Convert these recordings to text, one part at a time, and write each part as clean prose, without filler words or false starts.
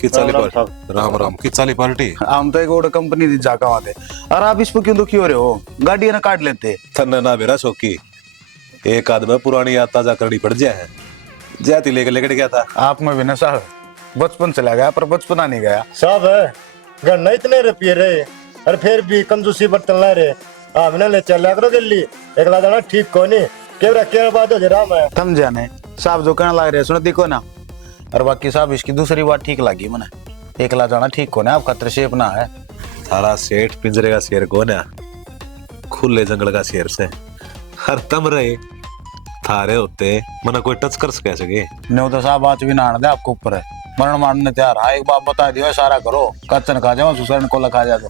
किचाली party Ram Ram किचाली party हम तो एक और कंपनी दी जाका वाले और आप इस पे क्यों दुखी हो रहे हो? गाड़ी ना काट लेते। थन्ना ना मेरा शौकी एक आदमी पुरानी याद ताजा करनी पड़ जाए है जाती लेके लेके गया था। आप में भी ना साहब बचपन चला गया पर बचपना नहीं गया साहब है घर नहीं इतने रुपये रहे और फिर भी कंजूसी बर्तन ला रहे आप ना ले चल करो दिल्ली एकला जाना ठीक को नहीं केवरा बात हो जरा मैं थम जाने साहब जो कहने लग रहे सुनो देखो ना। और बाकी साहब इसकी दूसरी बात ठीक लगी मने एकला जाना ठीक को ना आप खतर शेप ना है। थारा सेठ पिंजरे का शेर कौन है खुले जंगल का शेर से हर तम रहे थारे होते मना कोई टच कर सके नो तो साहब आज भी ना दे आपको ऊपर है मरण मारने तैयार है। एक बात बता दियो सारा करो कच्चन खा जाओ सुसरन को लखा जा दो।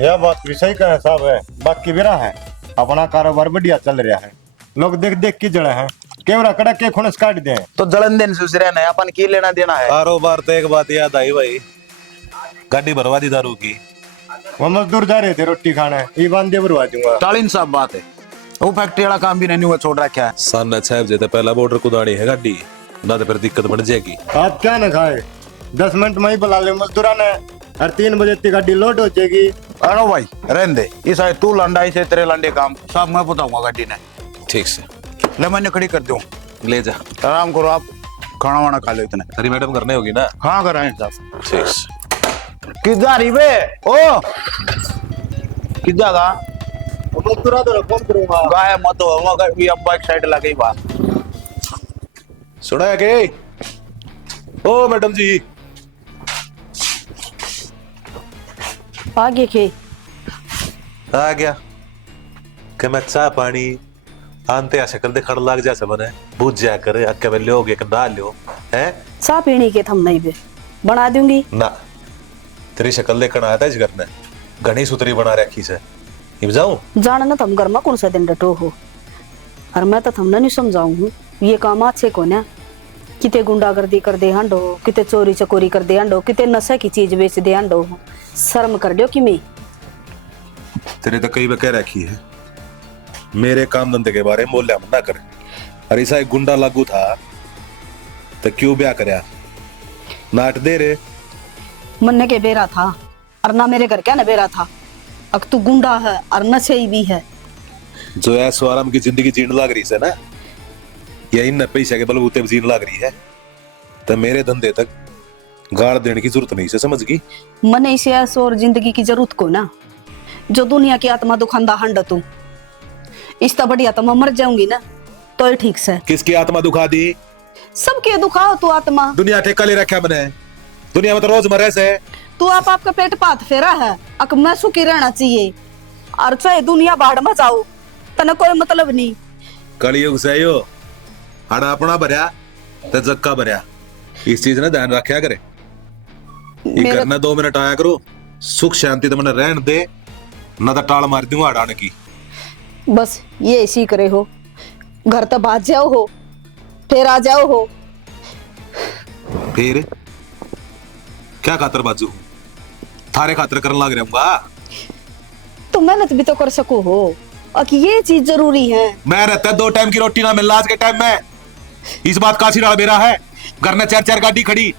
यह बात भी सही कहे साहब है बाकी भी रहा है अपना कारोबार बढ़िया चल रहा है लोग देख देख के जड़े हैं केवरा कड़क के खुनस काट दे तो जलन दिन सुसरे ने अपन की लेना देना है। कारोबार तो एक बात याद आई भाई गाड़ी भरवा दी दारू की वो मजदूर जा रहे थे रोटी खाने ये बांधे भरवा दूंगा तालीन साहब बात है वो फैक्ट्री वाला काम भी नहीं हुआ छोड़ रखा है। सामने 6 बजे तक पहला बॉर्डर कुदानी है गाड़ी ना तो फिर दिक्कत बढ़ जाएगी। आप क्या न खाए 10 मिनट में ही बुला ले मजदूरा ने और 3 बजे तक गाड़ी लोड हो जाएगी। अरे भाई रहने दे इस आए तू लंडा इसे तेरे लंडे काम सब मैं बताऊंगा गाड़ी ने। ठीक से ले मैंने खड़ी कर दूं ले जा आराम करो आप खाना वाना खा लो इतने। तेरी मैडम करने होगी ना। हाँ कराएं साहब। ठीक से किधर रही बे ओ किधर गा मजदूरा तो फोन करूंगा गाय मत हो मगर भी अब बाइक साइड लगी बात सुना है के ओ मैडम जी आगे के आ गया कि मैं चाह पानी आंते आ शक्ल दिखण लग जा सबने बुझ जा करे अक्के में लोगे कि ना लो हैं चाह पीने के थम नहीं बे बना दूंगी ना तेरी शक्ल देखण आया था इस घर ने घनी सुतरी बना रखी से इब जाऊं जान ना तुम घर में कौन सा दिन डटो हो और मैं तो थमने नहीं समझाऊं ये काम अच्छे को ना किते गुंडागर्दी कर दे हंडो किते चोरी चकोरी कर दे हंडो किते नशे की चीज बेच दे हंडो शर्म कर दो कि मैं तेरे तो कई बार कह रखी है मेरे काम धंधे के बारे में बोलिया ना कर अरे ऐसा एक गुंडा लागू था तो क्यों ब्याह करया नाट दे रे मन्ने के बेरा था और ना मेरे घर क्या ना बेरा था अब तू गुंडा है और नशे भी है जो है सो आराम की जिंदगी जीने लग रही है ना या इन पैसे के बलबूते जीने लग रही है तो मेरे धंधे तक गाड़ देने की जरूरत नहीं से समझ गई। मने इसे ऐसो और जिंदगी की जरूरत को ना जो दुनिया की आत्मा दुखंदा हंड तू इसका बढ़िया तो मैं मर जाऊंगी ना तो ये ठीक से। किसकी आत्मा दुखा दी सबके दुखाओ तू आत्मा दुनिया ठेका ले रखा मैंने दुनिया में तो रोज मरे से तू आपका पेट पात फेरा है अक मैं सुखी रहना चाहिए और चाहे दुनिया बाढ़ में जाओ तना कोई मतलब नहीं। कलयुग से यो हड़ा अपना भरया तो जक्का भरया इस चीज ने ध्यान रखा करे ये करना 2 मिनट आया करो सुख शांति तो मैंने रहन दे ना तो टाल मार दूंगा हटाने की बस ये ऐसी करे हो घर तो बाज जाओ हो फिर आ जाओ हो फिर क्या खातर बाजू थारे खातर करने लग रहा तो मेहनत भी तो कर सको हो और ये चीज जरूरी है। मैं रहता 2 टाइम की रोटी ना मिल आज के टाइम में इस बात का सिरा मेरा है घर में 4 गाड़ी खड़ी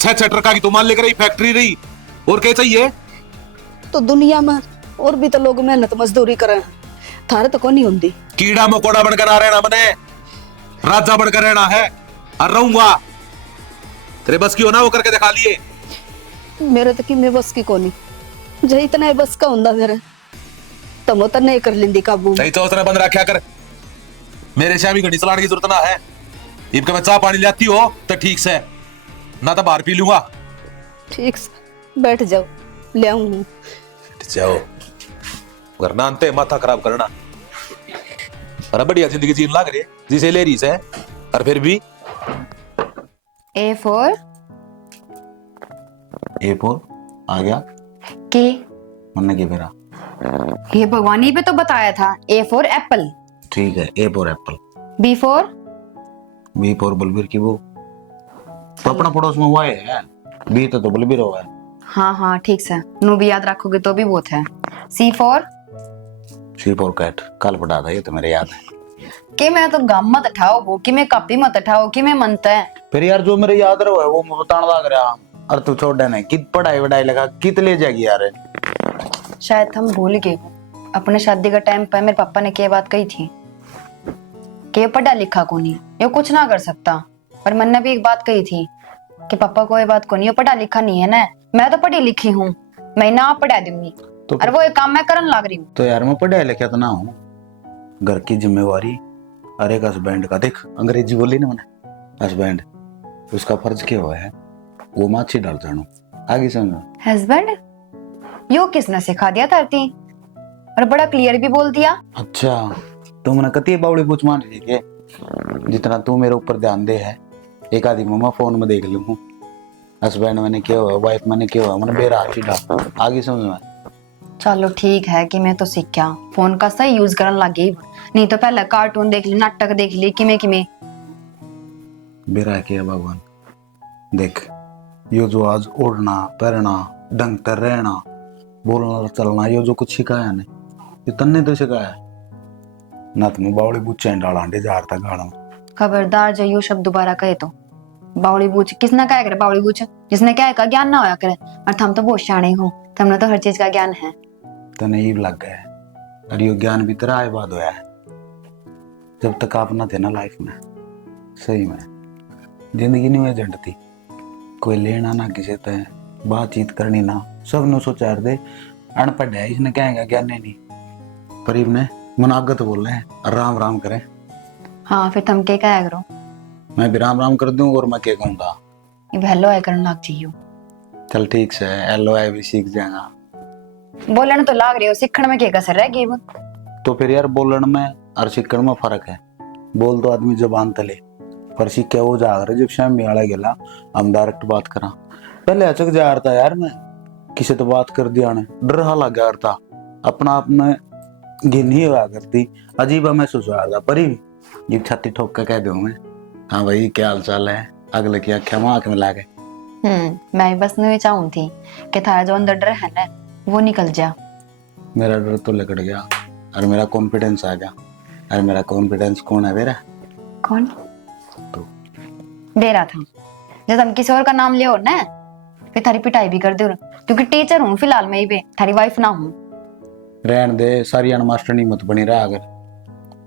6 ट्रका की तुमान लेकर फैक्ट्री रही और क्या चाहिए। तो दुनिया में और भी तो लोग मेहनत मजदूरी करें थारे तो को नहीं होती कीड़ा मकोड़ा बनकर आ रहना मने राजा बनकर रहना है और रहूंगा तेरे बस की हो ना वो करके दिखा लिए मेरे तो कि मैं बस की कोनी जो इतना बस का हुंदा मेरे तो मैं तो नहीं कर लेंदी काबू नहीं तो उसने बंद रखा कर मेरे से भी घड़ी चलाने की जरूरत ना है इनका मैं चाह पानी लाती हो तो ठीक से ना तो बाहर पी लूंगा। ठीक से बैठ जाओ ले आऊं जाओ घर ना अंते माथा खराब करना अरे बढ़िया जिंदगी जीन लग रही है जिसे ले रही से और फिर भी A for आ गया के मन्ने के बेरा ये भगवान ही पे तो बताया था A for एप्पल ठीक है A for apple B for B for Balbir की वो तो अपना पड़ोस में हुआ है बी तो बलबीर हुआ है। हाँ हाँ ठीक से नो भी याद रखोगे तो भी बहुत है C for C for cat कल पढ़ा था ये तो मेरे याद है कि मैं तो गम मत उठाओ हो कि मैं कॉपी मत उठाओ कि मैं मनता है फिर यार जो मेरे याद रहा है वो मैं बताने लग रहा और तू छोड़ देना कित पढ़ाई वढ़ाई लगा कित ले जाएगी यार। शायद हम भूल गए हो, अपने शादी का टाइम पर मेरे पापा ने क्या बात कही थी कि ये पढ़ा लिखा को नहीं, ये कुछ ना कर सकता। और मैंने भी एक बात कही थी कि पापा को ये बात को नहीं, ये पढ़ा लिखा नहीं है ना, मैं तो पढ़ी लिखी हूँ, मैं ना पढ़ा दूंगी। तो और वो एक काम मैं करने लग रही हूँ। तो यार मैं पढ़ा लिखा तो ना हूँ, घर की जिम्मेवारी और एक हस्बैंड का, देख अंग्रेजी बोली ना मैंने, हस्बैंड, उसका फर्ज क्या हुआ है वो माछी डाल जानो, आगे समझो। हस्बैंड यो किसने सिखा दिया धरती, और बड़ा क्लियर भी बोल दिया। अच्छा तो मैंने कती बावड़ी पूछ मान रही है, जितना तू मेरे ऊपर ध्यान दे है एक आधी मम्मा फोन में देख लू हूँ, हस्बैंड मैंने क्या हुआ, वाइफ मैंने क्या हुआ, मैंने बेरा हाथी डाल, आगे समझ में। चलो ठीक है कि मैं तो सीख गया, फोन का सही यूज करने लगी, नहीं तो पहले कार्टून देख ली, नाटक देख ली, किमे किमे। बेरा क्या भगवान, देख यो जो आज उड़ना पैरना ढंग तर रहना बोलना चलना, यो जो कुछ सिखाया ने ये तन्ने तो सिखाया ना, तुम्हें बावड़ी बुच्चे डाला अंडे जार तक गाड़ा। खबरदार जो यू शब्द दोबारा कहे तो। बावड़ी बूच किसने क्या करे, बावड़ी बूच जिसने क्या का ज्ञान ना होया करे, और हम तो बहुत शाणे हो, हमने तो हर चीज का ज्ञान है। तने ईव लग गया है, और यो ज्ञान भी तेरा आए बाद होया है जब तक आप ना थे ना लाइफ में। सही में जिंदगी नहीं एजेंट थी, कोई लेना ना किसी ते बातचीत करनी ना, सब ने सोचा दे अनपढ़ है इसने कहेगा ज्ञान नहीं, पर इबने मुनागत बोल रहे हैं राम राम करें। हाँ फिर तुम क्या कहा करो, मैं भी राम राम कर दूं और मैं क्या कहूँगा, ये हेलो है करने लग जाइयो। चल ठीक से एलो आई भी सीख जाएगा। बोलने तो लाग रही हो, सीखने में क्या कसर रह गई। तो फिर यार बोलन में और सीखने में फर्क है, बोल तो आदमी जबान तले, पर सीखे वो जा रहे जब शाम में आड़ा गेला हम डायरेक्ट बात करा। पहले अचक जा रहा था यार, मैं किसी तो बात कर दिया ने डर लग गया था, अपना आप में गिनी हुआ करती, अजीब महसूस हो रहा था, पर ये छाती ठोक के कह दूं मैं, हाँ भाई क्या हाल चाल है, अगले की आंखें में आंख मिला के। मैं बस नहीं चाहूँ थी कि थारा जो अंदर डर है ना वो निकल जा। मेरा डर तो लिकट गया और मेरा कॉन्फिडेंस आ गया। और मेरा कॉन्फिडेंस कौन है बेरा? कौन? तो बेरा था। जब तुम किसी और का नाम ले हो ना फिर थारी पिटाई भी कर दो, क्योंकि टीचर हूँ फिलहाल मैं ही, थारी वाइफ ना हूँ। रहन दे, सारी मास्टर नहीं मत बनी रहा, अगर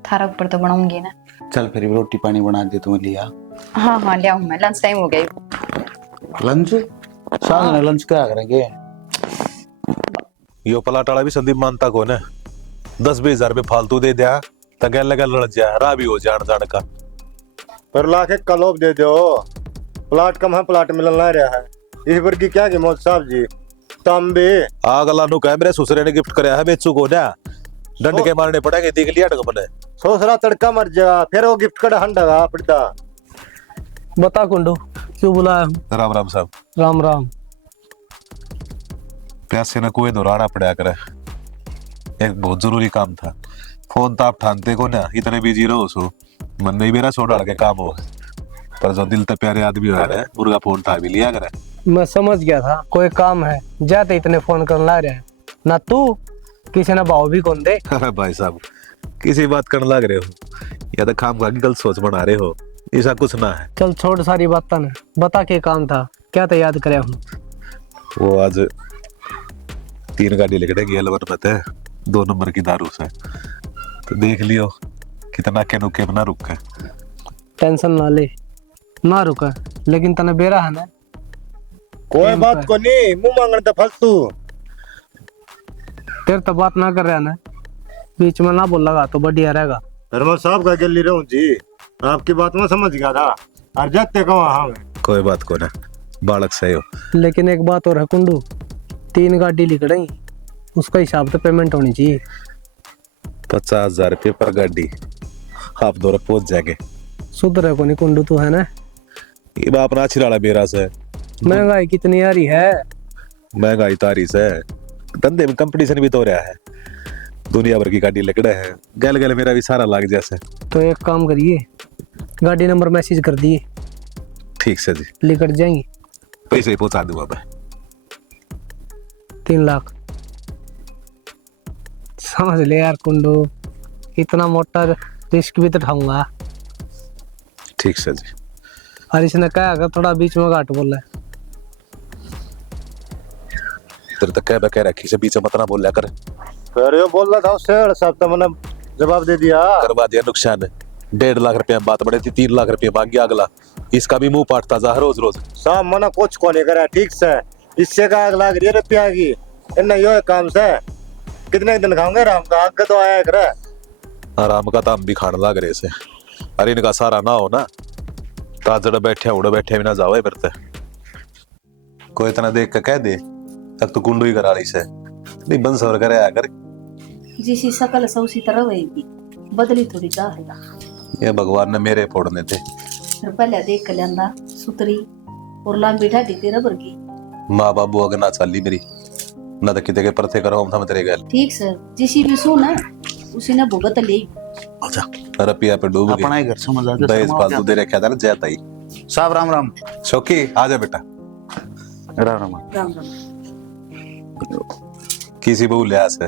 थारा ऊपर तो बनाऊंगी ना। चल फिर रोटी पानी बना दे तुम्हें लिया। हाँ हाँ लिया हूँ मैं, लंच टाइम हो गया। लंच साथ में लंच क्या करेंगे? यो पलाटाला भी संदीप मानता कौन है, 10-20 हजार रुपये फालतू दे दिया तो गल लगा लड़ जा रा भी हो जान जान का। पर लाके कलोब दे दो, प्लाट कम है, प्लाट मिलना नहीं रहा है इस पर की क्या की मौत साहब जी। तम भी आगला नु कह मेरे ससुरे ने गिफ्ट कराया है बेचू को ना, डंड के मारने पड़ेंगे देख लिया टक मने सोसरा तड़का मर जा, फिर वो गिफ्ट कर हंडगा पड़ता। बता कुंडू क्यों बुलाया? राम राम साहब। राम राम। पैसे न कोई दोहराना पड़ा करे, एक बहुत जरूरी काम था, फोन तो आप ठानते को ना, इतने बिजी रहो सो मन नहीं मेरा छोड़ के काम हो, पर जो दिल तो प्यारे आदमी हो रहा है मुर्गा फोन था भी लिया करे। मैं समझ गया था कोई काम है, जाते इतने फोन करने ला रहे हैं ना, तू किसी ने भाव भी कौन दे। अरे भाई साहब किसी बात करने लग रहे हो या तो काम का गलत सोच बना रहे हो, ऐसा कुछ ना है। चल छोड़ सारी बात ना, बता के काम था क्या तो याद करे हूँ। वो आज 3 गाड़ी लेकर गई अलवर में, 2 नंबर की दारू से, तो देख लियो कितना के नुके बना रुका। टेंशन ना ले, ना रुका, लेकिन तने बेरा है ना। कोई बात को नहीं, मुंह मांगने तो फंसू। तेरे तो बात ना कर रहा ना, बीच में ना बोल लगा तो बढ़िया रहेगा। धर्मा साहब का गली रहूं जी, आपकी बात में समझ गया था, और जाते को वहां कोई बात को ना, बालक सही हो। लेकिन एक बात और है कुंडू, 3 गाड़ी लिख रही, उसका हिसाब तो पेमेंट होनी चाहिए। 50,000 रुपये पर गाड़ी, आप दौरा पहुंच जाएंगे। सुधरे को नहीं कुंडू तू है ना। ये बाप ना छिराला बेरा से, महंगाई कितनी आ रही है। महंगाई तारी से, धंधे में कंपटीशन भी तो रहा है, दुनिया भर की गाड़ी लकड़े हैं, गल गल मेरा भी सारा लाग जैसे। तो एक काम करिए, गाड़ी नंबर मैसेज कर दिए, ठीक से जी, लेकर जाएंगे। पैसे ही पहुंचा दूंगा मैं। 3 लाख समझ ले यार कुंडू, इतना मोटा रिस्क भी तो उठाऊंगा। ठीक से जी। और इसने कहा अगर थोड़ा बीच में घाट बोला है। तेरे तक कह रखी से बीच में मत ना बोलिया कर। फिर यो बोल रहा था उससे साहब तो मैंने जवाब दे दिया। करवा दिया नुकसान। 1.5 लाख रुपया बात बढ़े थी, 3 लाख रुपया मांग गया अगला। इसका भी मुंह पाटता जा रोज रोज। साहब मैंने कुछ को नहीं करा ठीक से, इससे का 1 लाख रुपया की इन यो है काम से। कितने दिन खाऊंगे राम का आगे तो आया करे। आराम का तो हम भी खाने लग रहे से। अरे इनका सारा ना हो ना ताजड़ बैठे उड़ बैठे भी ना जावे फिर ते। कोई इतना देख के कह दे तक तो कुंडू ही करा रही से नहीं बंस और करे आकर। जिसी सकल से उसी तरह होएगी, बदली थोड़ी चाहेगा। ये भगवान ने मेरे फोड़ने थे। फिर पहले देख के लेंदा सुतरी और लंबी ढाडी तेरा बरगी। माँ बाबू अगर ना चाली मेरी ना तो किते के परथे करो हम तेरे गैल। ठीक सर, जिसी भी सुन है उसी ने भुगत ले। अच्छा रपिया पे डूब अपना ही घर समझ आ गए। दहेज फालतू दे रखा था ना जैता ही। साहब राम राम। शौकी आ जा बेटा। राम राम। राम राम। किसी बहू लिहाज से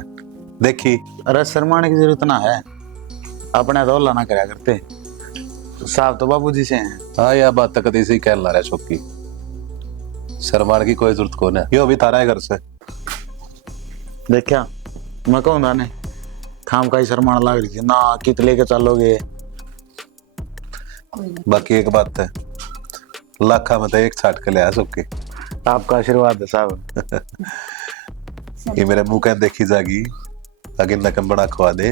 देखी। अरे शर्माने की जरूरत ना है, अपने तो ना करा करते। साहब तो बाबूजी से हैं। हाँ यह बात तक इसी कह ला रहा शौकी। शर्माने की कोई जरूरत कौन है, यो भी थारा है घर से। देखा मैं कहूँ ना खाम का ही शर्माना लग रही थी ना, कित लेके चलोगे। बाकी एक बात है, लाखा में तो एक छाट के ले आ सबके। आपका आशीर्वाद है साहब। ये मेरे मुंह का देखी जागी अगे नकम बड़ा खवा दे।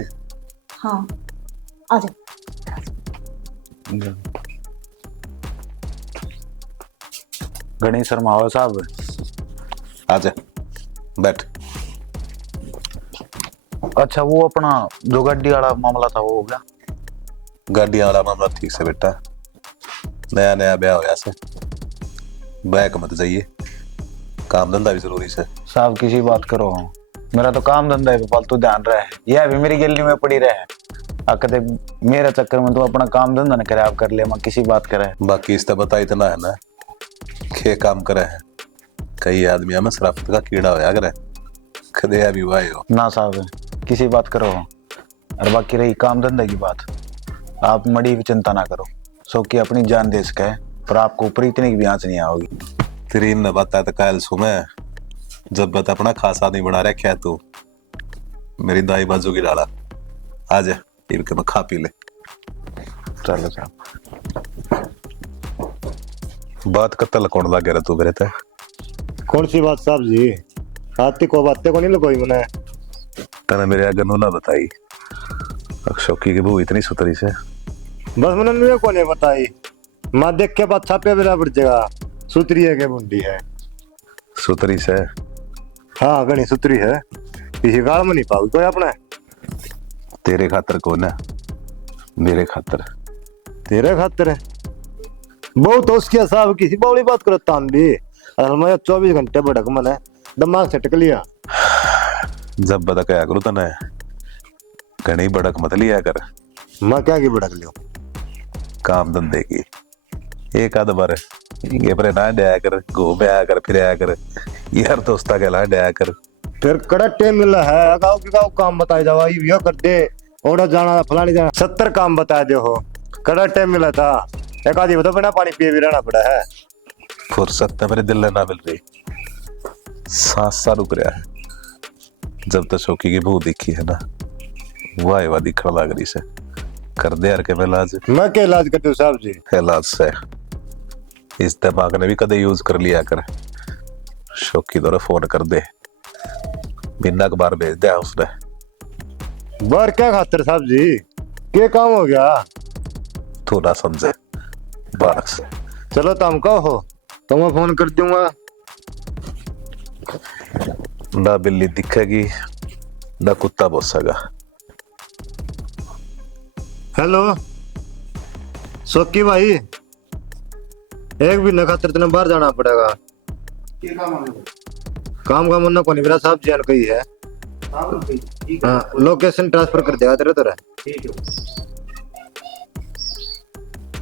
हाँ आ जा। गणेश शर्मा हो साहब। आजा बैठ। अच्छा वो अपना जो गाड़ी वाला मामला था वो हो गया? गाड़ी वाला मामला ठीक से बेटा, नया नया ब्याह होया से बैक मत जाइए, काम धंधा भी जरूरी से। साहब किसी बात करो, मेरा तो काम धंधा है फालतू ध्यान रहे। यह भी मेरी गली में पड़ी रहे, कहते मेरे चक्कर में तो अपना काम धंधा न करे, आप कर ले मैं किसी बात करे। बाकी इस बता इतना है ना खे काम करे है। कई आदमी में शराफत का कीड़ा होया करे, कदे अभी वाई हो ना साहब किसी बात करो। और बाकी रही काम धंधा की बात, आप मड़ी भी चिंता ना करो, सो कि अपनी जान दे सके, पर आपको ऊपर इतनी की भी आंच नहीं आओगी। तेरी न बता तो कायल सुमे जब बता अपना खास आदमी बना रखा है तू, मेरी दाई बाजू की डाला। आ जा इनके मैं खा पी ले। चलो साहब। बात कत्ता लकोण लग गया तू मेरे ते। कौन सी बात साहब जी? हाथी को बातें को नहीं लगोई मैंने। तने मेरे आगे नो ना बताई अक्षौकी की बहू इतनी सुतरी से। बस मैंने नुए को नहीं बताई, मैं देख के बात छापे मेरा बढ़ जाएगा। सुतरी है के बुंडी है? सुतरी से? हाँ गणी सुतरी है, किसी गाल में नहीं पाओगी कोई अपने। तेरे खातर कौन है? मेरे खातर। तेरे खातिर है बहुत तो उसकी साहब किसी बड़ी बात करो तान भी। असल में 24 घंटे भड़क मैंने दिमाग से टक लिया। जब बता क्या करूँ तने घनी भड़क मत लिया कर। मैं क्या की भड़क लियो? काम धंधे की एक आध बार इंगे पर ना डया कर, घूम आया कर, फिर आया कर, यार दोस्ता के ला डया कर। फिर कड़ा टाइम मिला है, गाँव के गाँव काम बताए जाओ, ये कर दे और जाना फलानी जाना 70 काम बता दे हो। कड़ा टाइम मिला था, एक आधी तो बिना पानी पिए भी रहना पड़ा है। फुर्सत मेरे दिल ना मिल रही, सांस सा रुक रहा है। जब तक शौकी की बहू दिखी है ना वाह वाह दिखने लग रही से। कर दे यार के मैं इलाज। मैं क्या इलाज करती हूँ साहब जी? इलाज से इस दिमाग ने भी कदे यूज कर लिया कर। शौकी दौरे फोन कर दे, बिना अखबार भेज दिया उसने। बार क्या खातिर साहब जी, क्या काम हो गया? तू ना समझे बस। चलो तुम कहो तो मैं फोन कर दूंगा। ना बिल्ली दिखेगी ना कुत्ता बोसेगा। हेलो सोकी भाई, एक भी न खातिर तेने बाहर जाना पड़ेगा। काम का मुन्ना कोनी मेरा साहब जान कही है। हाँ लोकेशन ट्रांसफर कर देगा तेरे तरह।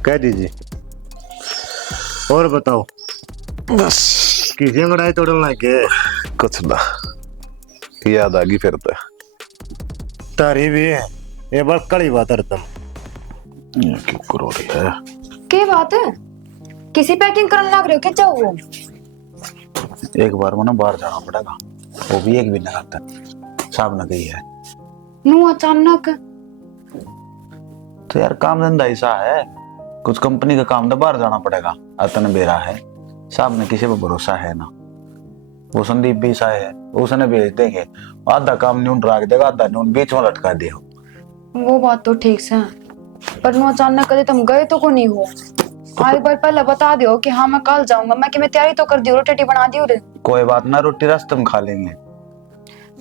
कह दीजिए। और बताओ बस किसी लड़ाई तोड़ना के? कुछ ना याद आ गई फिर तो। तारी भी है ये बार कड़ी बात है तुम। क्यों करो रही है? क्या बात है? किसी पैकिंग करने लग रहे हो क्या? जाओ वो एक बार में ना बाहर जाना पड़ेगा, वो भी एक भी ना खाता साहब ने कही है। नू अचानक तो यार काम धंधा ऐसा है, कुछ कंपनी का काम तो बाहर जाना पड़ेगा, अतन बेरा है, साहब ने किसी पर भरोसा है ना। वो संदीप भी सा है, उसने भेज देंगे, आधा काम न्यून रख देगा, आधा न्यून बीच में लटका दे। वो बात तो ठीक से है, पर नू अचानक कदे तुम गए तो को नहीं हो। एक बार पहले बता दियो कि हाँ मैं कल जाऊंगा, मैं कि मैं तैयारी तो कर दी, रोटी बना दी रे। कोई बात ना, रोटी रास्ते में खा लेंगे।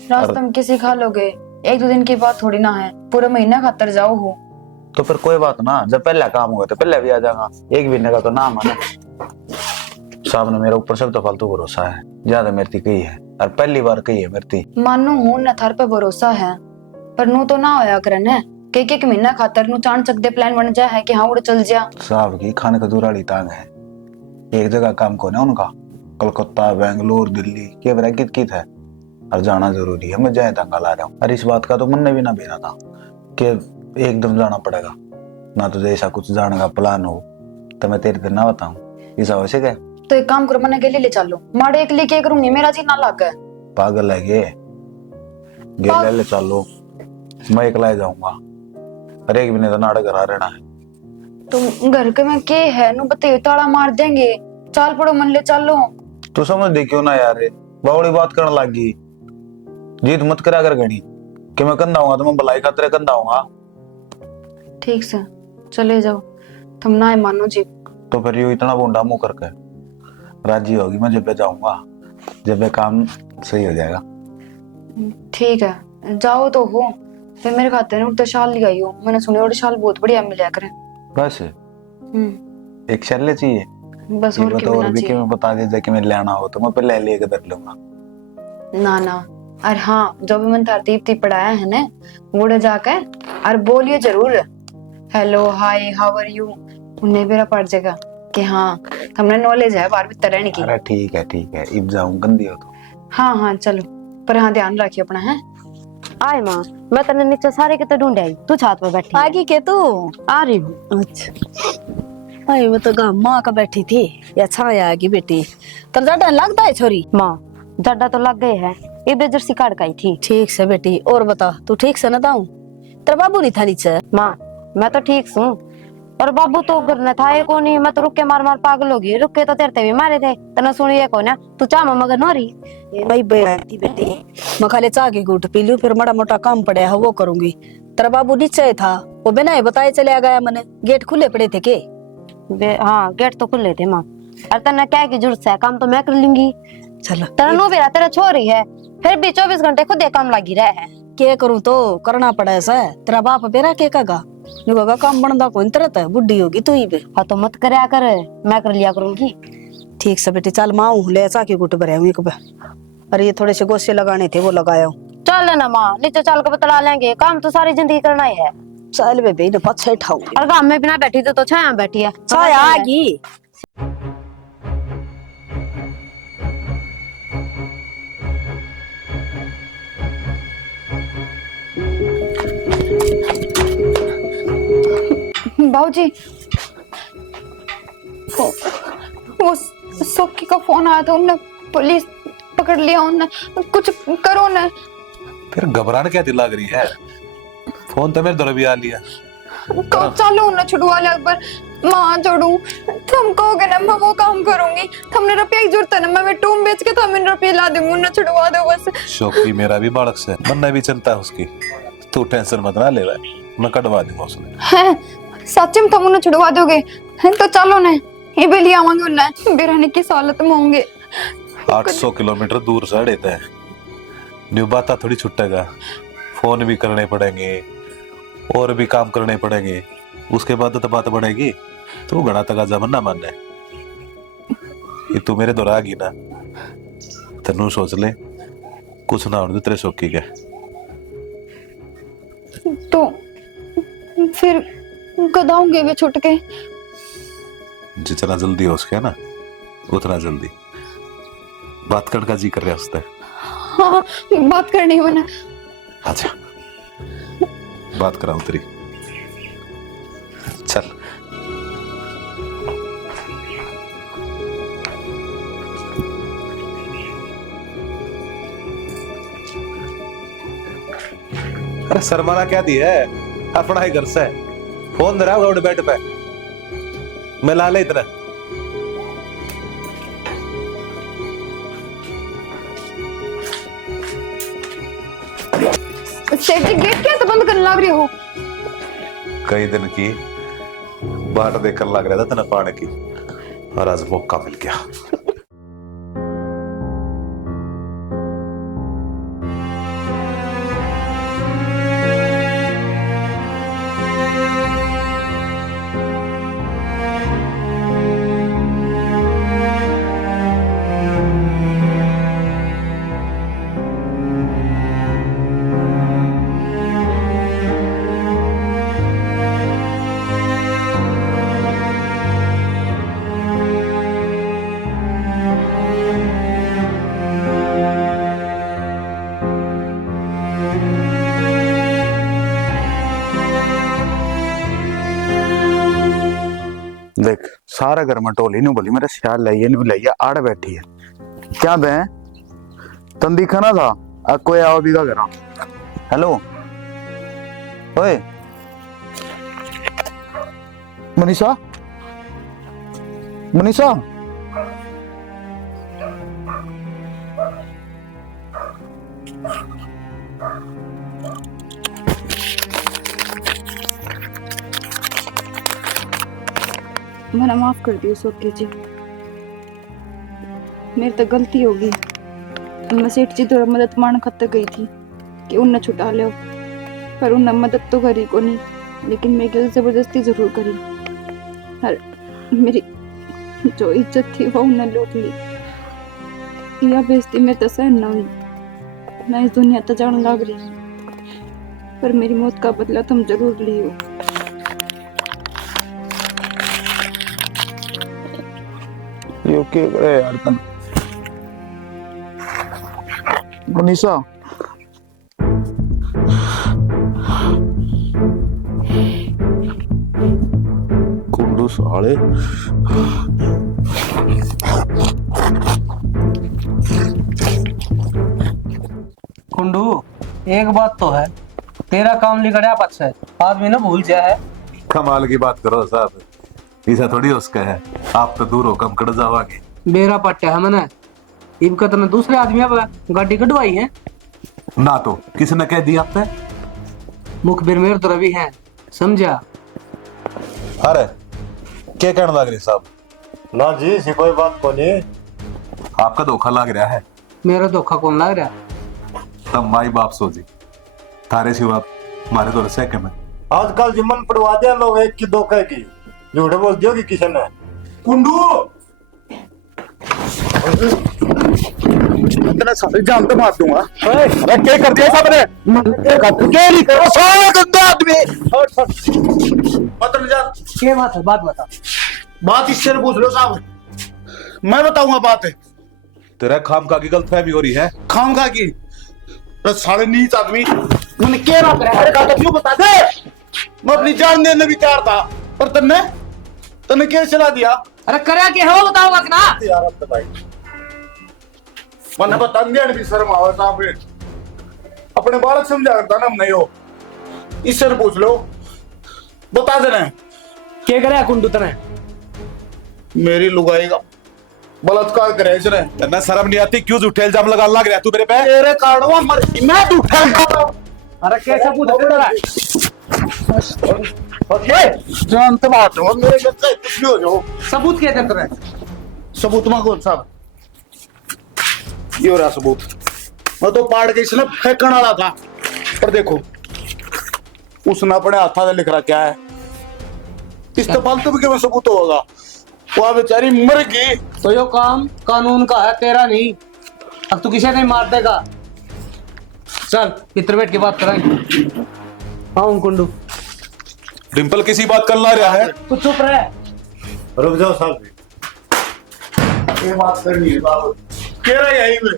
रास्ते में किसी खा लोगे, 1-2 दिन की बात थोड़ी ना है, पूरे महीना खातर जाओ हो। तो फिर कोई बात ना, जब पहला काम होगा तो पहले भी आ जाएगा, एक महीने का तो नाम है ना। साहब ने मेरे ऊपर सब तो फालतू भरोसा है, ज्यादा मेरी कही है और पहली बार कही है मेरी। मानो हूं न थार पे भरोसा है, पर नू तो ना होया करन है कि एक महीना खातर नू चाण चक दे प्लान बन जाए है कि हाँ उड़ चल जा। साहब की खाने का दूराड़ी तांग है, एक जगह काम को ना उनका, कलकत्ता बेंगलोर दिल्ली के बरा कित है, और जाना जरूरी है। मैं जाए तंगा ला रहा हूँ, और इस बात का तो मन ने भी ना बेरा था कि एकदम जाना पड़ेगा ना, तो जैसा कुछ जाने का प्लान हो तो मैं तेरे दिन ना बताऊं, ऐसा वैसे क्या। तो एक काम करो, मैंने अकेले ले चलो, माड़े एक लेके करूंगी, मेरा जी ना लग गए। पागल है गेले ले चलो, मैं अकेला जाऊंगा, अरे एक महीने तो नाड़े घर आ रहना है। तुम घर के में के है नू बताइए, ताला मार देंगे, चाल पड़ो मन ले चलो। तू समझ दे क्यों ना यार, बावड़ी बात करने लगी, जीत मत करा कर घड़ी कि मैं कंधा हूँ तो मैं भलाई खातिर कंधा हूँ। ठीक से चले जाओ, तुम ना मानो जी। तो फिर यू इतना बूंदा मुंह करके राजी होगी, मैं जब पे जाऊंगा, जब पे काम सही हो जाएगा। ठीक है जाओ तो हो, फिर मेरे खाते ने उड़ता शाल लियाई हो, मैंने सुनी और शाल बहुत बढ़िया मिला करे। बस एक शैले चाहिए, बस और क्या और मिलना भी कि चाहिए। मैं बता दे कि मैं लेना हो तो मैं पहले लेके दर लूंगा। ना ना, और हाँ जो भी मन तरतीब थी पढ़ाया है ना, वो जाकर और बोलिए जरूर, hello hi how are you, उन्हें मेरा पड़ जाएगा कि हाँ हमने नॉलेज है बार भी तरह की। अरे ठीक है, इब जाऊं गंदी हो तो। हाँ हाँ चलो, पर हाँ ध्यान रखिए अपना है। आए माँ, मैं तने नीचे सारे के तो ढूंढ आई, तू छत पे बैठी है। आगे के तू आ रही हूँ। अच्छा आई, मैं तो गाँव माँ का बैठी थी, या छाया आगी बेटी, तर ज्यादा लगता है छोरी। माँ जड्डा तो लग गए है, ये बेजर सी काट गई थी। ठीक से बेटी, और बता तू ठीक से ना ताऊ, तेरा बाबू नहीं था नीचे? माँ मैं तो ठीक हूँ, और बाबू तो घर न था को नहीं, मैं तो रुक के मार मार पागल हो गई, रुक के तो तेरे भी मारे थे, तने सुनिए को ना, तू चाह मगर नोरी। भाई बेटी बेटी, मैं खाली चाह की घूट पी लूं, फिर बड़ा मोटा काम पड़ा है वो करूंगी। तेरा बाबू नीचे था, वो बिना ही बताए चले गया, मैंने गेट खुले पड़े थे के? हाँ गेट तो खुले थे माँ, और तने क्या की जरूरत है, काम तो मैं कर लूंगी। चलो तेरा नो बेरा तेरा छोरी है, फिर भी 24 घंटे खुद काम लगी रहे है। क्या करूं तो करना पड़ा ऐसा, तेरा बाप बेरा के कगा नुगा काम बनदा कोई तरत है, बुढ़ी होगी तू ही बे। हाँ तो मत करया कर, मैं कर लिया करूंगी। ठीक से बेटी, चल माँ ले चा के गुट भरे हुई। अरे ये थोड़े से गोसे लगाने थे वो लगाया हूँ। चल ना माँ, नीचे चल के बतला लेंगे, काम तो सारी जिंदगी करना ही है। चल बेबे ने पछे ठाऊ, और गांव में बिना बैठी तो छाया बैठी है, छाया आगी। बाबूजी वो सोकी का फोन आया था, उनने पुलिस पकड़ लिया, उनने कुछ करो ना। फिर घबराने क्या दिल लग रही है, फोन तो मेरे दर भी आ लिया। तो चलो उन्हें छुड़वा ले, अकबर माँ छोड़ू, तुम कहोगे ना मैं वो काम करूंगी, तुमने रुपया की जरूरत है ना, मैं टूम बेच के तुम रुपये ला दूंगी, उन्हें छुड़वा दो बस। शौकी मेरा भी बालक से, मन भी चिंता है उसकी, तू टेंशन मत ना ले रहा, मैं कटवा दूंगा उसने। है सच में तुम उन्हें छुड़वा दोगे? तो चलो ना ये भी ले आवांगे, उन्हें बेराने की सालत में होंगे। 800 किलोमीटर दूर से रहते हैं, न्यू बात थोड़ी छुटेगा, फोन भी करने पड़ेंगे और भी काम करने पड़ेंगे, उसके बाद तो बात बढ़ेगी। तू घड़ा तक जमन ना मानने, ये तू मेरे दौरा गई ना, तेनू सोच ले कुछ ना हो तेरे शौकी के। तो फिर गदाऊंगे वे छुट के? जितना जल्दी हो सके ना उतना जल्दी, बात करने का जी कर रहा है उससे। हाँ बात करनी मैंने। अच्छा बात कराऊं तेरी, चल। अरे शर्माना क्या दी है, अपना ही घर से फोन दे रहा होगा बेड पे, मिला ले इतना। सेठ जी गेट क्या तो बंद करने लग रही हो? कई दिन की बाट देखकर लग रहा था तना पाने की, और आज मौका मिल गया। देख सारा घर में टोली नु बोली मेरे सियाल लाइए नु लाइए आड़ बैठी है क्या बे तन दिखा ना था आ कोई आओ भी का करा। हेलो ओए मनीषा मनीषा मैंने माफ कर दियो सोके जी, मेरी तो गलती होगी। मैं सेठ जी थोड़ा मदद मान खत्ते गई थी कि उन्हें छुटा लो, पर उन्हें मदद तो करी को नहीं, लेकिन मैं की जबरदस्ती जरूर करी। और मेरी जो इज्जत थी वो उन्हें लूट ली। यह बेइज्जती मेरे तो सहन ना हुई। मैं इस दुनिया तो जान लग रही, पर मेरी मौत का बदला तुम जरूर लियो। यो के करे यार तन मनीषा कुंडू साले कुंडू एक बात तो है, तेरा काम लिखड़ा पक्ष है, आदमी ना भूल जाए है। कमाल की बात करो साहब, ऐसा थोड़ी उसका है, आप तो दूर हो कम कड़ जाओगे। मेरा पट्टा है मैंने इनका तो दूसरे आदमी अब गाड़ी कटवाई है ना, तो किसने कह दिया आपने? मुखबिर मेरे तो रवि है, समझा? अरे क्या कहने लग रही साहब? ना जी ऐसी कोई बात को नहीं। आपका धोखा लग रहा है। मेरा धोखा कौन लग रहा? तब माई बाप सोची थारे सिवा हमारे तो रसे के में। आजकल जिमन पड़वा दिया लोग एक की दो कह की, झूठ बोल दियो कि किसी ने। कुंडू इतना सारे जान तो मार दूंगा। अरे क्या कर दिया सबने? क्या नहीं करो सारे गंदे आदमी। मतलब जान क्या बात है, बात बता। बात इससे पूछ लो साहब, मैं बताऊंगा बात। तेरा खामखा की गलतफहमी हो रही है। खाऊंगा की साढ़े नीच आदमी मैंने क्या ना करा तो क्यों बता दे। मैं अपनी जान देने भी तैयार था, पर तन्ने तन्ने क्या चला दिया? अरे करे क्या है वो बताओगा कि ना? यार अब तो भाई मैंने बता दिया भी शर्म आवा साहब, अपने बालक समझा था ना हम नहीं हो। इससे पूछ लो, बता देना क्या करे कुंडू तने? मेरी लुगाई का बलात्कार करे इसने। तेना शर्म नहीं आती? क्यों झूठे इल्जाम लगा लग रहा तू मेरे पे? तेरे कारणों मर मैं झूठा हूं। अरे कैसा पूछ रहा है? जान तो बात हो मेरे घर से कुछ भी हो जाओ। सबूत क्या देते रहे? सबूत मांगो साहब, ये हो रहा सबूत। मैं तो पाड़ के इसने फेंकने वाला था, पर देखो उसने अपने हाथा से लिख रहा क्या है। इस तो फालतू भी क्यों सबूत होगा? वो बेचारी मर गई। तो यो काम कानून का है, तेरा नहीं। अब तू किसे नहीं मार देगा। चल इधर बैठ के बात करेंगे। हाँ कुंडू, डिंपल किसी बात कर ला रहा है। तू चुप रहे। रुक जाओ साहब जी, ये बात करनी है बाबू। कह रहा है यही में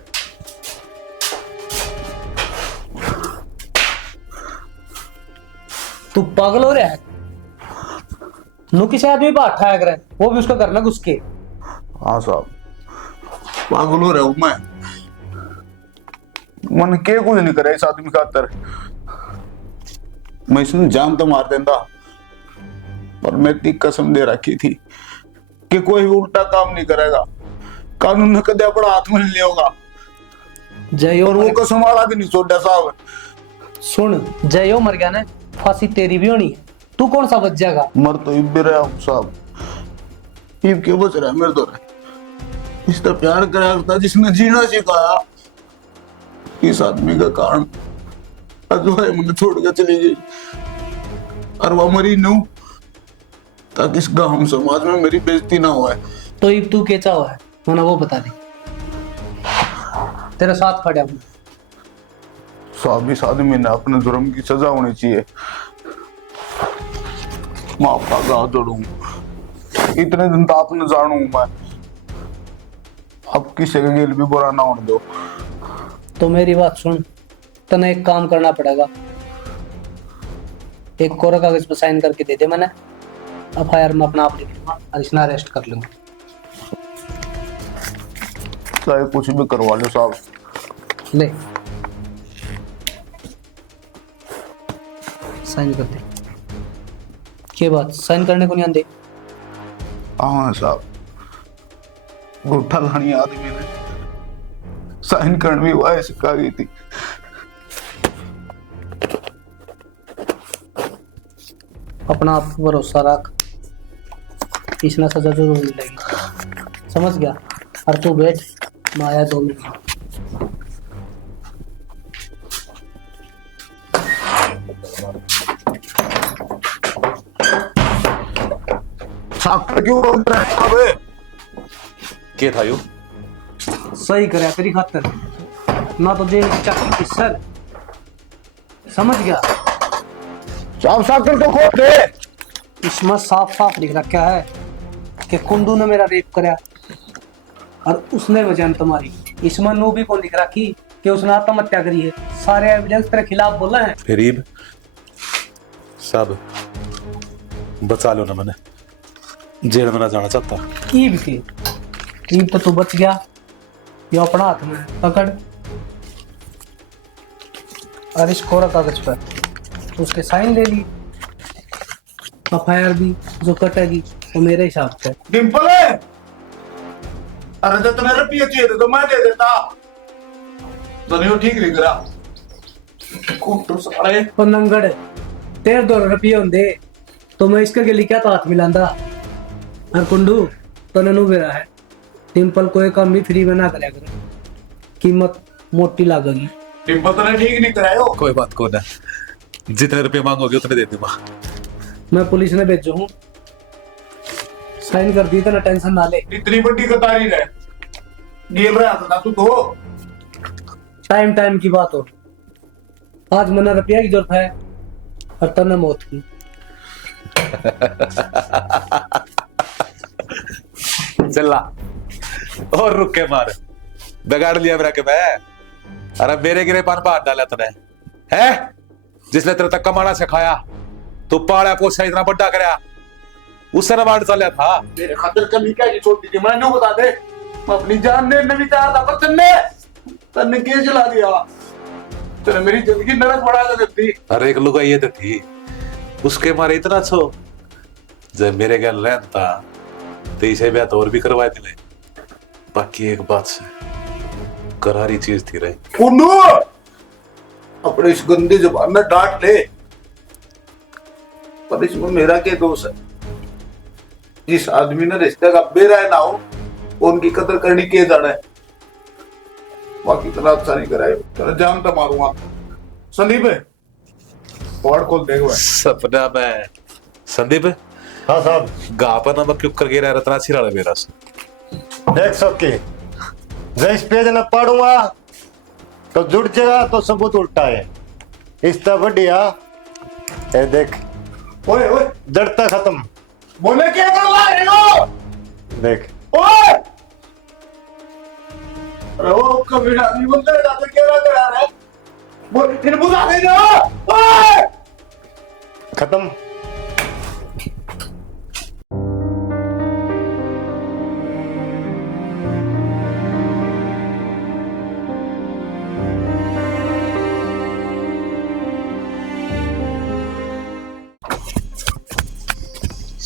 तू पागल हो रहा है? नु किसी आदमी पर हाथ आया करे, वो भी उसका घर में घुस के। हाँ साहब पागल हो रहा हूं मैं। मन के कुछ नहीं करे इस आदमी खातर। मैं इसने जान तो मार देता, पर मैं इतनी कसम दे रखी थी कि कोई भी उल्टा काम नहीं करेगा, कानून ने कदे अपना हाथ में नहीं लियोगा। जयो और वो कसम वाला भी नहीं छोड़ा साहब। सुन, जयो मर गया ना, फांसी तेरी भी होनी है, तू कौन सा बच जाएगा? मर तो इब भी रहा हूँ साहब, इब क्यों बच रहा है मेरे तो रहा। इसका प्यार करा था जिसने जीना सिखाया, इस आदमी का कारण अजवाय मुझे छोड़ के चली गई, और वो मरी नू ताकि इस गांव समाज में मेरी बेइज्जती ना हो। तो इब तू क्या हुआ है मैंने वो बता दी, तेरे साथ खड़ा हूँ। साहब इस आदमी ने अपने जुर्म की सजा होनी चाहिए, माफ का गाँव जोड़ू, इतने दिन तो आपने जानू मैं, अब किसी के गिल भी बुरा ना होने दो। तो मेरी बात सुन, तने एक काम करना पड़ेगा, एक कोरा कागज पर साइन करके दे दे, मैंने एफआईआर में अपना आप लिख लूंगा और इसने अरेस्ट कर लूंगा। चाहे कुछ भी करवा लो साहब। ले साइन कर दे। के बात साइन करने को नहीं आते? हाँ साहब, गुट्ठा लानी आदमी ने साइन करने भी वाह सिखा गई थी। अपना आप पर भरोसा रख, इसने सजा जरूर मिलेगी, समझ गया? और तू बैठ, मैं आया 2 मिनट। साकर क्यों रोक रहा है साहब? के था यू? सही करे तेरी खातर, ना तो जेल की चाकरी की सर, समझ गया? साहब साकर तो खोल दे। इसमें साफ साफ लिख रखा है कि कुंडू ने मेरा रेप कराया और उसने वजह तुम्हारी। इसमें नो भी कौन लिख रखी कि उसने आत्महत्या करी है, सारे एविडेंस तेरे खिलाफ बोला है। गरीब सब बचा लो ना, मैंने जेल में ना जाना चाहता। ईब तो तू बच गया, ये अपना हाथ में पकड़, और इस कोरा कागज पर उसके साइन ले ली, एफआईआर भी जो कटेगी वो मेरे हिसाब से। डिंपल है, अरे तो तुम्हें रुपये चाहिए थे तो मैं दे देता, तो नहीं वो ठीक नहीं करा। कुट्टू साले और नंगड़ तेरे 2 रुपये होंगे तो मैं इसके गली क्या तो हाथ मिलांदा। और कुंडू तो ननू बेरा है, सिंपल कोई काम भी फ्री में ना करया करो, कीमत मोटी लागेगी। डिंपल तो ठीक नहीं करायो। कोई बात को ना, जितने रुपए मांगोगे उतने दे दूंगा। मैं पुलिस ने भेजो हूँ, साइन कर दी तो ना टेंशन ना ले। इतनी बड़ी कतारी है, गिल रहा था तू तो। टाइम की बात हो, आज मना रुपया की जरूरत है और तने मौत की। चला और रुक के मार, बिगाड़ लिया मेरा के मैं। अरे मेरे गिरे पान बाहर डाला तूने है, जिसने तेरे तक कमाना सिखाया, तू पाड़ा पोसा इतना बड़ा कराया, उससे ना बाहर चल था। मेरे खातिर कमी क्या की छोटी थी, मैंने बता दे, मैं अपनी जान देने भी चाहा था, पर तन्ने के चला दिया, तेरे मेरी जिंदगी नरक बना के देती। अरे एक लुगाई ये तो थी, उसके मारे इतना छो जब मेरे घर रहता तो इसे ब्याह तो और भी करवाए दिले। बाकी एक बात से करारी चीज थी रही। कुंडू अपने इस गंदी जुबान में डांट ले, पर इसमें मेरा क्या दोष है? जिस आदमी ने रिश्ते का बेरा ना हो उनकी कदर करनी के जाना है। बाकी इतना अच्छा नहीं कराए, तेरा जान तो मारूंगा। संदीप पॉड खोल देगा सपना में संदीप। हाँ साहब। गा पर नमक क्यों कर गिरा रतना छिरा मेरा से देख सबके जैस पेज न पढ़ूंगा तो जुड़ जाएगा, तो सबूत उल्टा है। इस तरह बढ़िया ये देख, ओए ओए जड़ता खत्म। बोले क्या कर रहे हो? देख ओए अरे वो कभी आदमी बोलते हैं जाते क्या करा रहा है? बोल इन्हें बुला देना। ओए खत्म।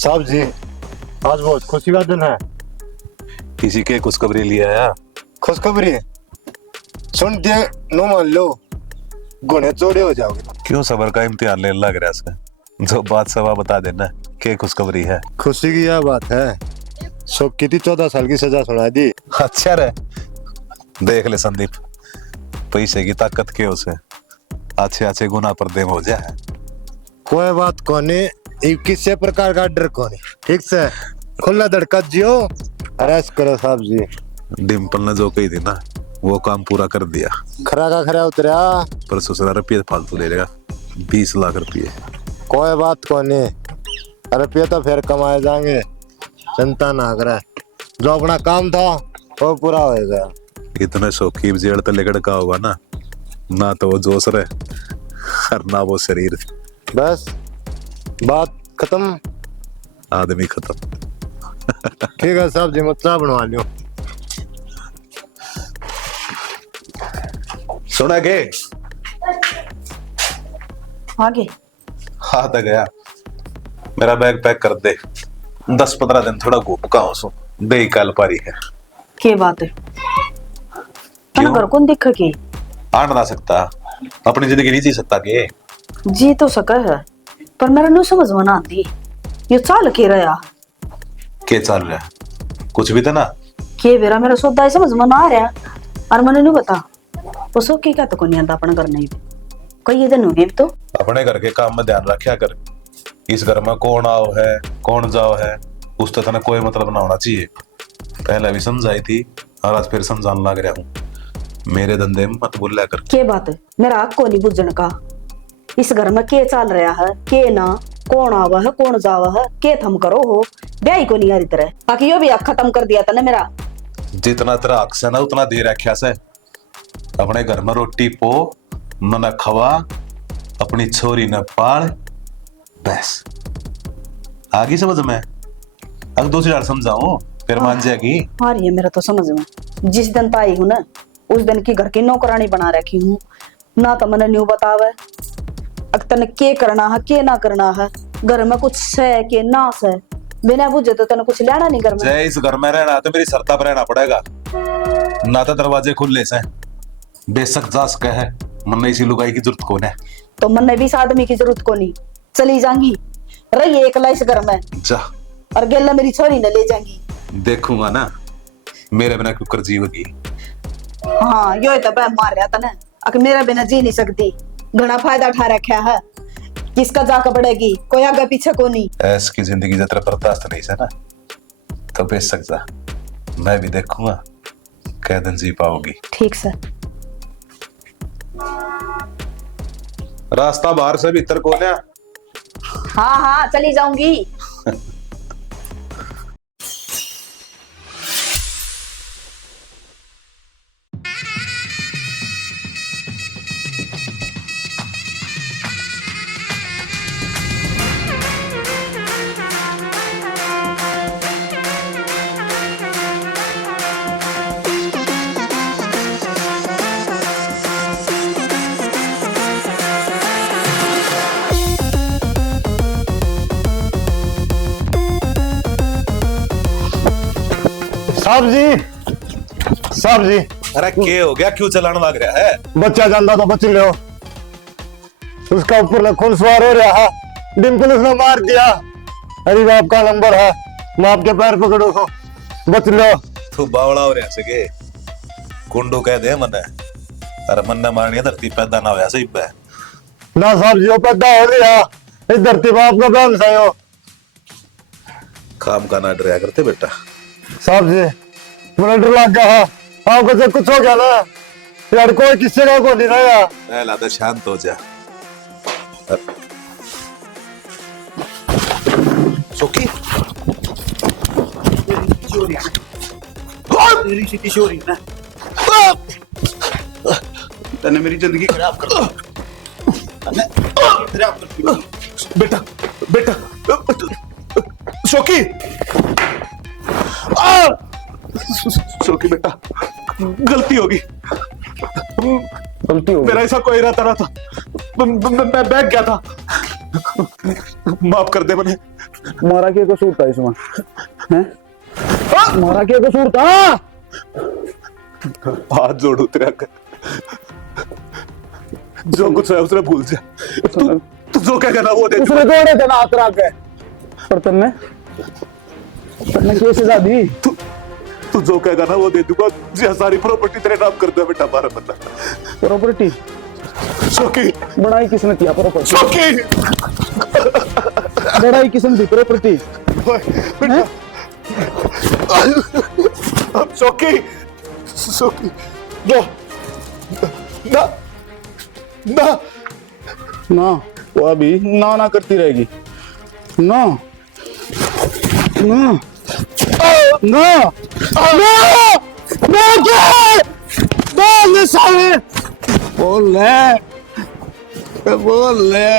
साहब जी आज बहुत खुशी का दिन है। किसी के खुशखबरी लिया आया? खुशखबरी सुन के नो मान लो गुणे चोड़े हो जाओगे। क्यों सबर का इम्तिहान लेने लग रहा है इसका? जो बात सवा बता देना क्या खुशखबरी है। खुशी की यह बात है शोक की थी 14 साल की सजा सुना दी। अच्छा रे, देख ले संदीप, पैसे की ताकत के उसे अच्छे अच्छे गुना पर देम हो जाए। कोई बात कोनी, किसी प्रकार का डर कोनी। ठीक से खुला धड़का जियो, अरेस्ट करो साहब जी। डिम्पल ने जो कही थी ना वो काम पूरा कर दिया। खरा का खरा उतरा, पर ससुरा रुपये फालतू ले लेगा, 20 लाख रुपये। कोई बात कोनी, रुपये तो फिर कमाए जाएंगे, चिंता ना करे। जो अपना काम था वो पूरा होएगा। इतने शौकीब जेड़ तो लेकर का होगा ना तो वो जोश रहे और ना वो शरीर। बस बात खत्म, आदमी खत्म। ठीक है साहब जी, मतलब बनवा लियो। सुना के आगे हाँ तो गया, मेरा बैग पैक कर दे। 10-15 दिन थोड़ा घूम का हो, दे कल पारी है। के बात है? तन घर कौन दिख के आ ना सकता, अपनी जिंदगी नहीं जी सकता के? जी तो सका है, पर मेरा नु समझ में ना आती ये चाल के रहा के चल रहा है? कुछ भी था ना के बेरा मेरा सौदा समझ में ना आ रहा और मैंने नहीं बता वो सो की क्या तो कोनी आता अपना घर नहीं कई दिन हो गए तो। अपने घर के काम में ध्यान रखा कर। इस घर में कौन आओ है कौन जाओ है उस तक कोई मतलब ना होना चाहिए। पहले भी समझाई थी और आज फिर समझाने लग रहा हूँ। मेरे धंधे में मत बोला कर। के बात है? मेरा हक को नहीं बुझन का। इस घर में के चल रहा है के ना, कौन आवा है कौन जावा है, के थम करो हो ब्याही को नहीं आ रही तरह। बाकी यो भी हक खत्म कर दिया था ना मेरा। जितना तेरा हक से ना उतना दे रखा से। अपने घर में रोटी पो, मन खवा, अपनी छोरी न पाल, बस आगे समझ में। अब दूसरी बार समझाऊं फिर मान जाएगी। आ रही है मेरा तो समझ में। जिस दिन ताई हूं ना उस दिन की घर की नौकरानी बना रखी हूँ ना, तो मैंने न्यू बतावे अब तने के करना है के ना करना है। घर में कुछ है के ना है, बिना बुझे तो तने कुछ लेना नहीं घर में। जय इस घर में रहना तो मेरी शर्ता पर रहना पड़ेगा, ना तो दरवाजे खुले से बेशक जा सके है। मन इसी लुगाई की जरूरत कौन है? तो मन भी इस आदमी की जरूरत को नहीं। चली जाऊंगी रही एकला इस घर में जा, और गेला मेरी छोरी न ले जाएंगी। देखूंगा ना मेरे बिना क्यों कर जीवगी। हाँ यो तो मैं मार रहा था ना, अगर मेरा बिना जी नहीं सकती। घना फायदा उठा रखा है, किसका जाकर बढ़ेगी, कोई आगे पीछे को नहीं। ऐस की जिंदगी जरा बर्दाश्त नहीं है ना, तो बेशक जा, मैं भी देखूंगा कै दिन जी पाओगी। ठीक से रास्ता बाहर से भीतर को ना। हाँ हाँ चली जाऊंगी। साहब जी, साहब जी, अरे क्या हो गया, क्यों चलाने लग रहा है? बच्चा जानता तो बच लो, उसका ऊपर खून सवार हो रहा है। डिम्पल उसने मार दिया। अरे बाप का नंबर है, मैं आपके पैर पकड़ो तो बच लो। तू बावड़ा हो रहा है कुंडू कह दे मने, अरे मन मारनी धरती पैदा ना होया सही पे ना साहब जी, वो पैदा हो रहा इस धरती पर आपका बहन सही हो। काम का ना डरा करते बेटा। साहब जी मुझे डर लग गया है, आपको जब कुछ हो गया ना यार कोई किसी का को नहीं रहेगा। पहला तो शांत हो जा। चौकी मेरी सी किशोरी ना तने मेरी जिंदगी खराब कर दी। खराब कर दी। बेटा बेटा शोकी, शोकी बेटा गलती होगी, गलती हो मेरा ऐसा कोई इरादा ना था। मैं बैठ गया था, माफ कर दे मैंने। मारा क्या कसूर था इसमें? हैं? मारा क्या कसूर था? हाथ जोड़ू तेरे आगे, जो कुछ है उसने भूल जा। तू जो कहेगा ना वो दे दूंगा। उसने जोड़े थे ना हाथ रख के, पर तुमने कैसे सजा दी? तू जो कहेगा ना वो दे दूंगा। जी सारी प्रॉपर्टी तेरे नाम कर दो बेटा, बारह बता। प्रॉपर्टी शौकी, बनाई किसने किया प्रॉपर्टी? शौकी, बनाई किसने दी प्रॉपर्टी? बेटा अब शौकी, शौकी ना ना ना ना, वो अभी ना ना करती रहेगी। ना ना ना ना बोल ले साले, बोल ले, बोल ले।